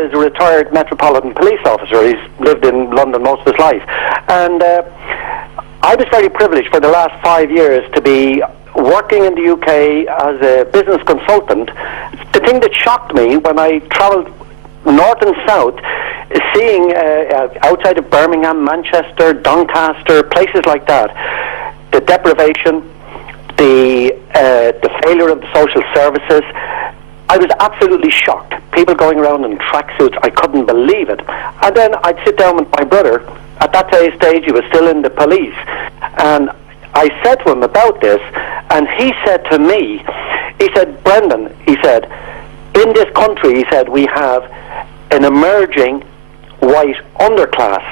is a retired Metropolitan Police officer. He's lived in London most of his life. And I was very privileged for the last 5 years to be working in the UK as a business consultant. The thing that shocked me when I travelled north and south, seeing outside of Birmingham, Manchester, Doncaster, places like that, the deprivation, the failure of the social services, I was absolutely shocked. People going around in tracksuits, I couldn't believe it. And then I'd sit down with my brother. At that stage, he was still in the police. And I said to him about this, and he said to me, he said, Brendan, he said, in this country, he said, we have an emerging white underclass.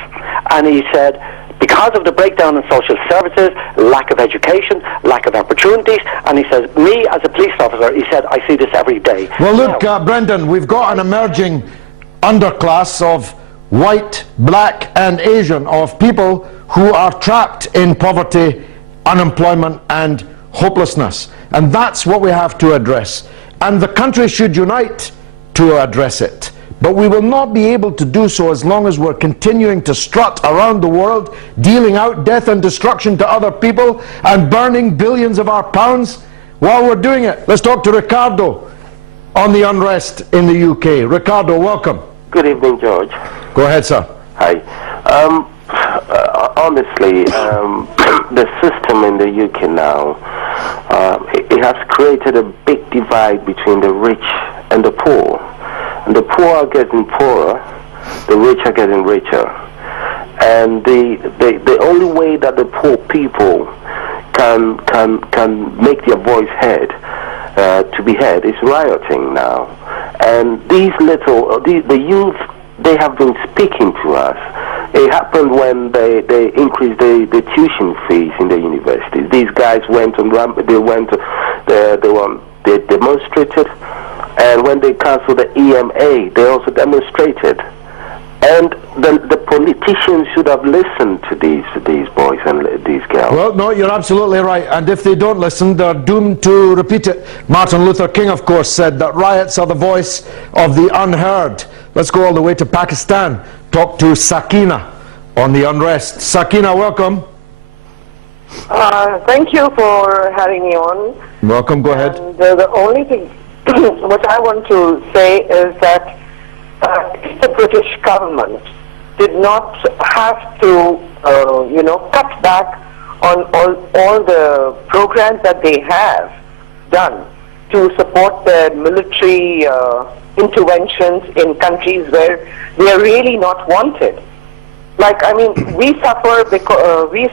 And he said, because of the breakdown in social services, lack of education, lack of opportunities, and he says, me as a police officer, he said, I see this every day. Well, look, Brendan, we've got an emerging underclass of white, black and Asian, of people who are trapped in poverty, unemployment and hopelessness. And that's what we have to address. And the country should unite to address it. But we will not be able to do so as long as we're continuing to strut around the world, dealing out death and destruction to other people and burning billions of our pounds while we're doing it. Let's talk to Ricardo on the unrest in the UK. Ricardo, welcome. Good evening, George. Go ahead, sir. Hi. Honestly, the system in the UK now, it has created a big divide between the rich and the poor. And the poor are getting poorer, the rich are getting richer. And the only way that the poor people can make their voice heard, to be heard, is rioting now. And the youth, they have been speaking to us. It happened when they increased the tuition fees in the universities. These guys went on they demonstrated. And when they cancelled the EMA, they also demonstrated. And the politicians should have listened to these boys and these girls. Well, no, you're absolutely right. And if they don't listen, they're doomed to repeat it. Martin Luther King, of course, said that riots are the voice of the unheard. Let's go all the way to Pakistan. Talk to Sakina on the unrest. Sakina, welcome. Thank you for having me on. Welcome, go ahead. And, the only thing what I want to say is that the British government did not have to, cut back on all the programs that they have done to support their military interventions in countries where they are really not wanted. Like, I mean, we suffer because we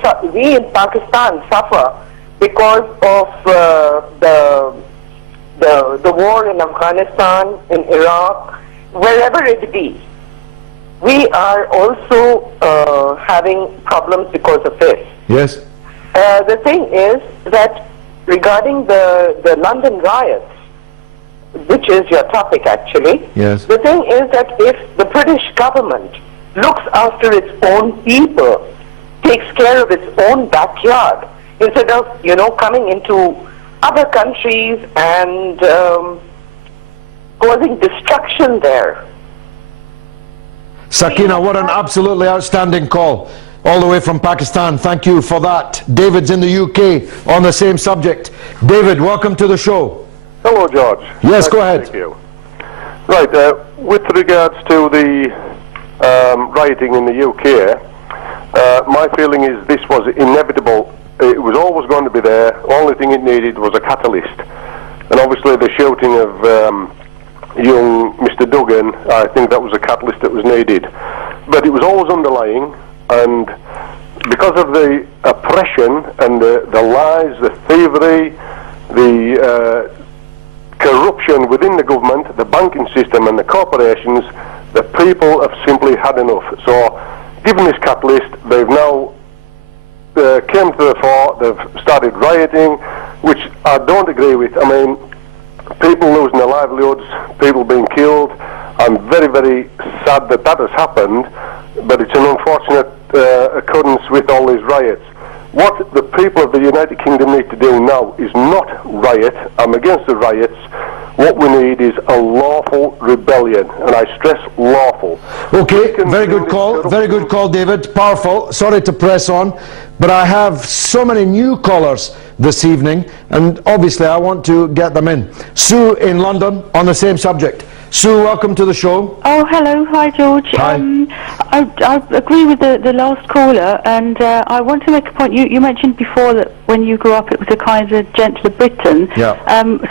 in Pakistan suffer because of the war in Afghanistan, in Iraq, wherever it be. We are also having problems because of this. Yes. The thing is that regarding the London riots, which is your topic actually, yes. The thing is that if the British government looks after its own people, takes care of its own backyard, instead of, coming into other countries and causing destruction there. Sakina, what an absolutely outstanding call, all the way from Pakistan. Thank you for that. David's in the UK on the same subject. David, welcome to the show. Hello, George. Yes, go ahead. Thank you. Right, with regards to the rioting in the UK, my feeling is this was inevitable. It was always going to be there. Only thing it needed was a catalyst. And obviously the shooting of young Mr. Duggan, I think that was a catalyst that was needed. But it was always underlying, and because of the oppression and the lies, the thievery, the corruption within the government, the banking system and the corporations, the people have simply had enough. So given this catalyst, they've now came to the fore, they've started rioting, which I don't agree with. I mean, people losing their livelihoods, people being killed. I'm very, very sad that that has happened, but it's an unfortunate occurrence with all these riots. What the people of the United Kingdom need to do now is not riot. I'm against the riots. What we need is a lawful rebellion, and I stress lawful. Okay, very good call, David. Powerful. Sorry to press on, but I have so many new callers this evening, and obviously I want to get them in. Sue in London on the same subject. Sue, welcome to the show. Oh, hello. Hi, George. Hi. I agree with the last caller, and I want to make a point. You mentioned before that when you grew up it was a kind of gentler Britain. Yeah.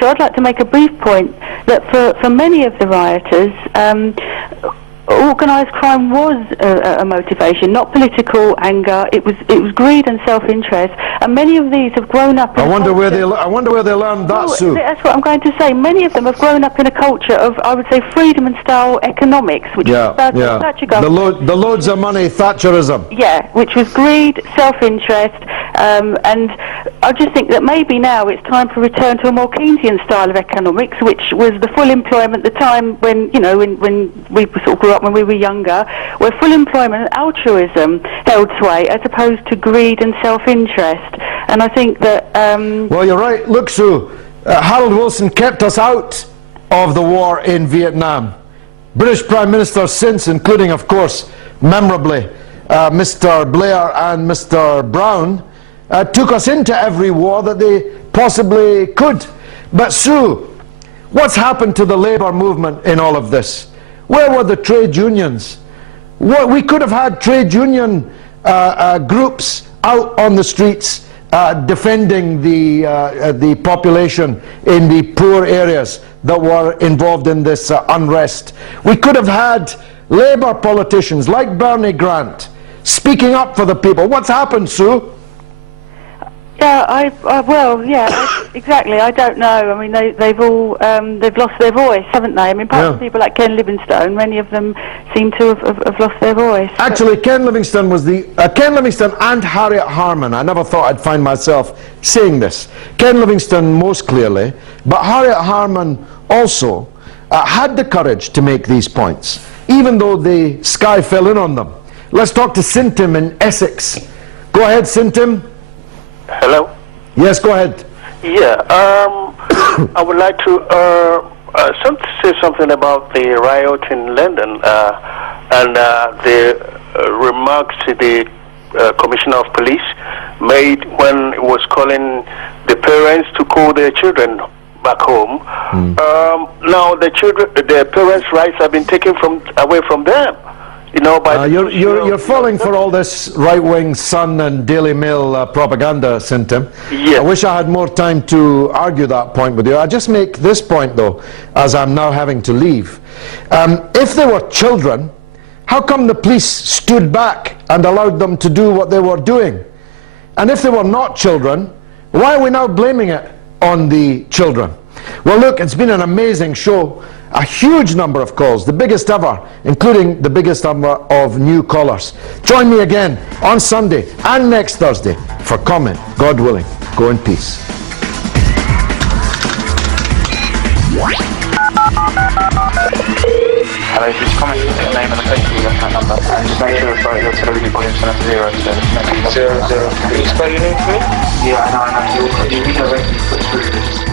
So I'd like to make a brief point that for many of the rioters, organised crime was a motivation, not political anger. It was greed and self-interest, and many of these have grown up. I wonder where they learned that, Sue. That's what I'm going to say. Many of them have grown up in a culture of, I would say, freedom and style economics, which is about the Thatcher government. The loads of money, Thatcherism. Yeah, which was greed, self-interest, and I just think that maybe now it's time for return to a more Keynesian style of economics, which was the full employment, the time when when we sort of grew up when we were younger, where full employment and altruism held sway as opposed to greed and self-interest. And I think that... Well, you're right. Look, Sue, Harold Wilson kept us out of the war in Vietnam. British Prime Ministers since, including, of course, memorably, Mr. Blair and Mr. Brown, took us into every war that they possibly could. But Sue, what's happened to the labour movement in all of this? Where were the trade unions? We could have had trade union groups out on the streets defending the population in the poor areas that were involved in this unrest. We could have had Labour politicians like Bernie Grant speaking up for the people. What's happened, Sue? Yeah, exactly. I don't know. I mean, they've all they've lost their voice, haven't they? I mean, apart from people like Ken Livingstone, many of them seem to have lost their voice. Actually, Ken Livingstone was Ken Livingstone and Harriet Harman. I never thought I'd find myself saying this. Ken Livingstone most clearly, but Harriet Harman also had the courage to make these points, even though the sky fell in on them. Let's talk to Sintim in Essex. Go ahead, Sintim. Hello? Yes, go ahead. Yeah, I would like to say something about the riot in London and the remarks the Commissioner of Police made when he was calling the parents to call their children back home. Now the parents' rights have been taken away from them. You know, by you're falling for all this right-wing Sun and Daily Mail propaganda, Sintim. Yes. I wish I had more time to argue that point with you. I just make this point, though, as I'm now having to leave. If they were children, how come the police stood back and allowed them to do what they were doing? And if they were not children, why are we now blaming it on the children? Well, look, it's been an amazing show. A huge number of calls, the biggest ever, including the biggest number of new callers. Join me again on Sunday and next Thursday for comment. God willing. Go in peace. Hello, just comment your name and the place your account number. And just make sure your television volume's set up to 0, so maybe 0. Can you spell your name for me? Yeah, I know. You redirect me put through.